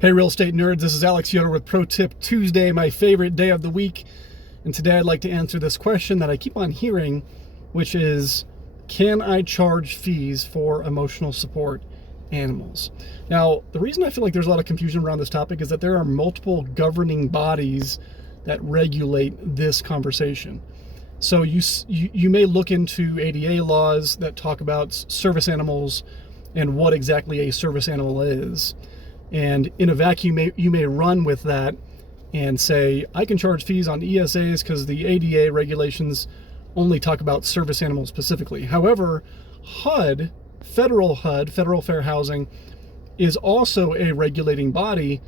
Hey real estate nerds, this is Alex Yoder with Pro Tip Tuesday, my favorite day of the week. And today I'd like to answer this question that I keep on hearing, which is, can I charge fees for emotional support animals? Now, the reason I feel like there's a lot of confusion around this topic is that there are multiple governing bodies that regulate this conversation. So you may look into ADA laws that talk about service animals and what exactly a service animal is. And in a vacuum, you may run with that and say, I can charge fees on ESAs because the ADA regulations only talk about service animals specifically. However, HUD, Federal Fair Housing, is also a regulating body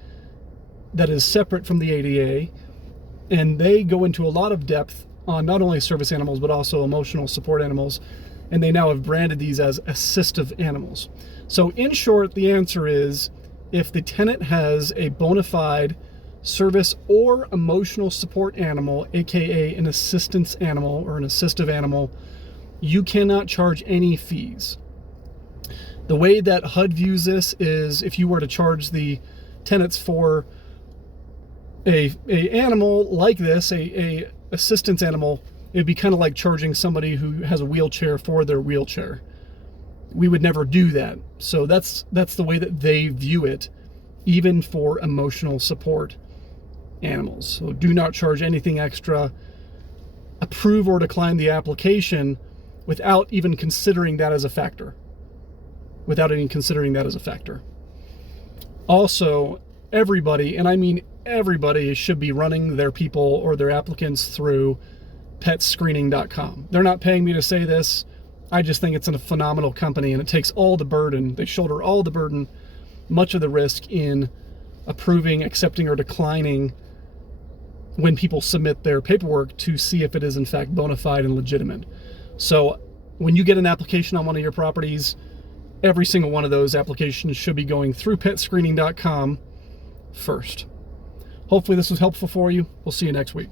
that is separate from the ADA, and they go into a lot of depth on not only service animals, but also emotional support animals, and they now have branded these as assistive animals. So in short, the answer is, if the tenant has a bona fide service or emotional support animal, aka an assistance animal or an assistive animal, you cannot charge any fees. The way that HUD views this is, if you were to charge the tenants for a animal like this, a assistance animal, it'd be kind of like charging somebody who has a wheelchair for their wheelchair. We would never do that. So that's the way that they view it, even for emotional support animals. So do not charge anything extra. Approve or decline the application without even considering that as a factor. Also, everybody, and I mean everybody, should be running their people or their applicants through petscreening.com. They're not paying me to say this. I just think it's a phenomenal company, and it takes all the burden. They shoulder all the burden, much of the risk in approving, accepting, or declining when people submit their paperwork to see if it is in fact bona fide and legitimate. So when you get an application on one of your properties, every single one of those applications should be going through petscreening.com first. Hopefully this was helpful for you. We'll see you next week.